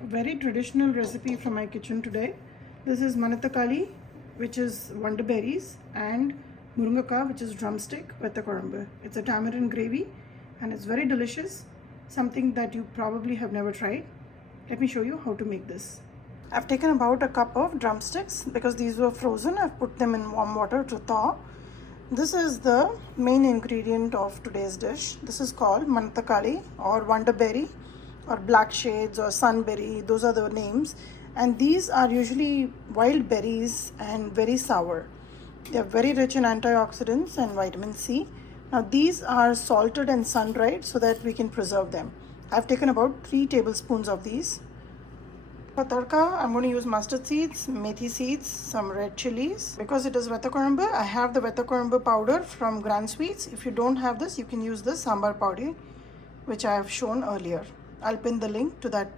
A very traditional recipe from my kitchen today. This is Manathakali, which is wonder berries, and Murungakai, which is drumstick Vethakozhambu. It's a tamarind gravy and it's very delicious, something that you probably have never tried. Let me show you how to make this. I've taken about a cup of drumsticks because these were frozen. I've put them in warm water to thaw. This is the main ingredient of today's dish. This is called Manathakali or wonderberry or black shades or sunberry. Those are the names. And these are usually wild berries and very sour. They are very rich in antioxidants and vitamin C. Now these are salted and sun-dried so that we can preserve them. I've taken about 3 tablespoons of these. For tadka, I'm going to use mustard seeds, methi seeds, some red chilies. Because it is Vethakozhambu, I have the Vethakozhambu powder from Grand Sweets. If you don't have this, you can use the sambar powder, which I have shown earlier. I'll pin the link to that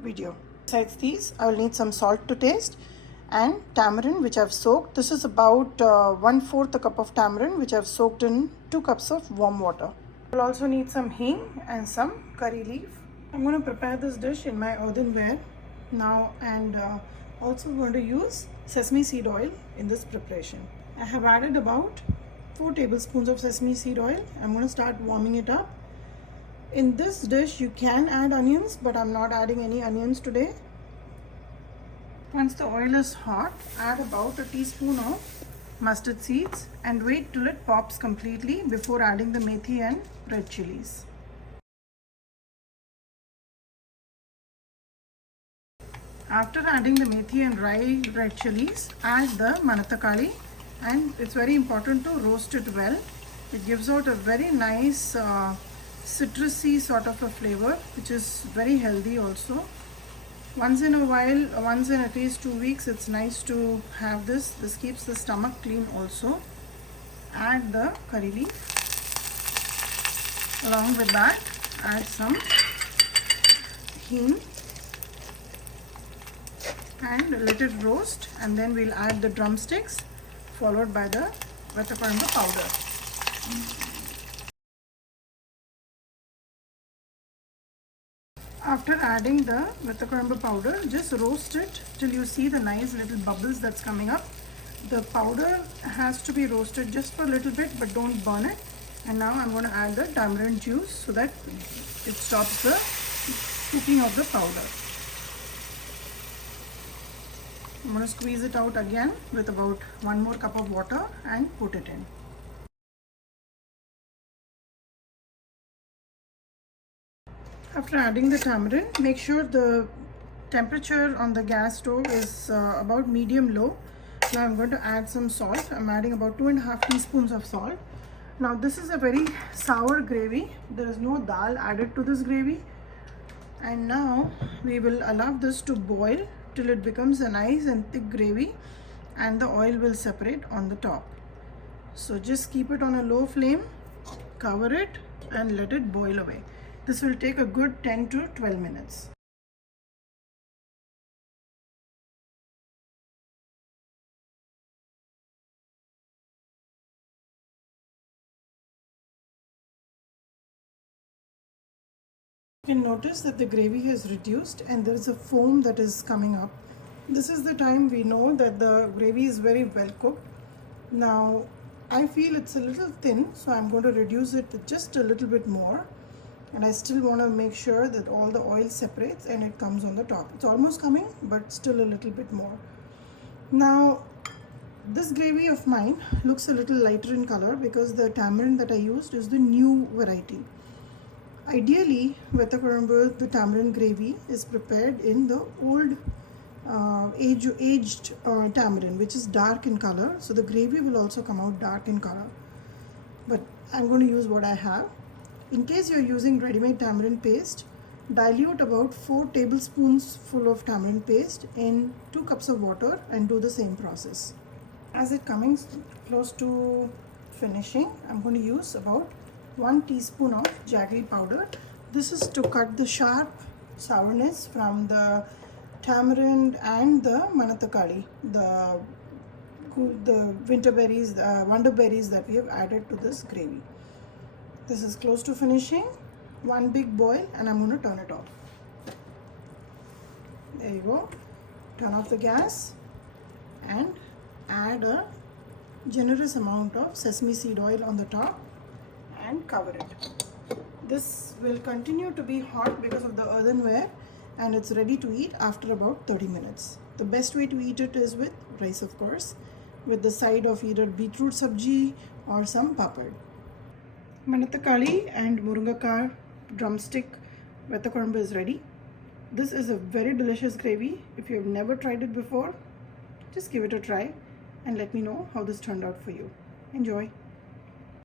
video. Besides these, I will need some salt to taste and tamarind, which I've soaked. This is about 1/4 a cup of tamarind, which I've soaked in 2 cups of warm water. I'll also need some hing and some curry leaf. I'm going to prepare this dish in my earthenware now, and also going to use sesame seed oil in this preparation. I have added about 4 tablespoons of sesame seed oil. I'm going to start warming it up. In this dish you can add onions, but I'm not adding any onions today. Once the oil is hot, add about a teaspoon of mustard seeds and wait till it pops completely before adding the methi and red chilies. After adding the methi and red chilies, add the Manathakali, and it's very important to roast it well. It gives out a very nice citrusy sort of a flavor, which is very healthy also. Once in a while, once in at least 2 weeks, it's nice to have this. This keeps the stomach clean also. Add the curry leaf. Along with that, add some hing and let it roast, and then we'll add the drumsticks followed by the Vethakozhambu powder. After adding the Vethakozhambu powder, just roast it till you see the nice little bubbles that's coming up. The powder has to be roasted just for a little bit, but don't burn it. And now I'm going to add the tamarind juice so that it stops the cooking of the powder. I'm going to squeeze it out again with about 1 more cup of water and put it in. After adding the tamarind, make sure the temperature on the gas stove is about medium low. Now I'm going to add some salt. I'm adding about 2.5 teaspoons of salt. Now this is a very sour gravy. There is no dal added to this gravy. And now we will allow this to boil till it becomes a nice and thick gravy and the oil will separate on the top. So just keep it on a low flame, cover it and let it boil away. This will take a good 10 to 12 minutes. You can notice that the gravy has reduced and there is a foam that is coming up. This is the time we know that the gravy is very well cooked. Now I feel it's a little thin, so I'm going to reduce it just a little bit more. And I still want to make sure that all the oil separates and it comes on the top. It's almost coming, but still a little bit more. Now, this gravy of mine looks a little lighter in color because the tamarind that I used is the new variety. Ideally, Vethakozhambu, the tamarind gravy, is prepared in the old aged tamarind, which is dark in color. So the gravy will also come out dark in color. But I'm going to use what I have. In case you're using ready-made tamarind paste, dilute about 4 tablespoons full of tamarind paste in 2 cups of water and do the same process. As it coming close to finishing, I'm going to use about 1 teaspoon of jaggery powder. This is to cut the sharp sourness from the tamarind and the Manathakali, the winter berries, the wonder berries that we have added to this gravy. This is close to finishing. 1 big boil and I'm going to turn it off. you go. Turn off the gas and add a generous amount of sesame seed oil on the top and cover it. This will continue to be hot because of the earthenware, and it's ready to eat after about 30 minutes. The best way to eat it is with rice, of course, with the side of either beetroot sabji or some papad. Manathakali and Murungakai drumstick Vethakozhambu is ready. This is a very delicious gravy. If you have never tried it before, just give it a try and let me know how this turned out for you. Enjoy.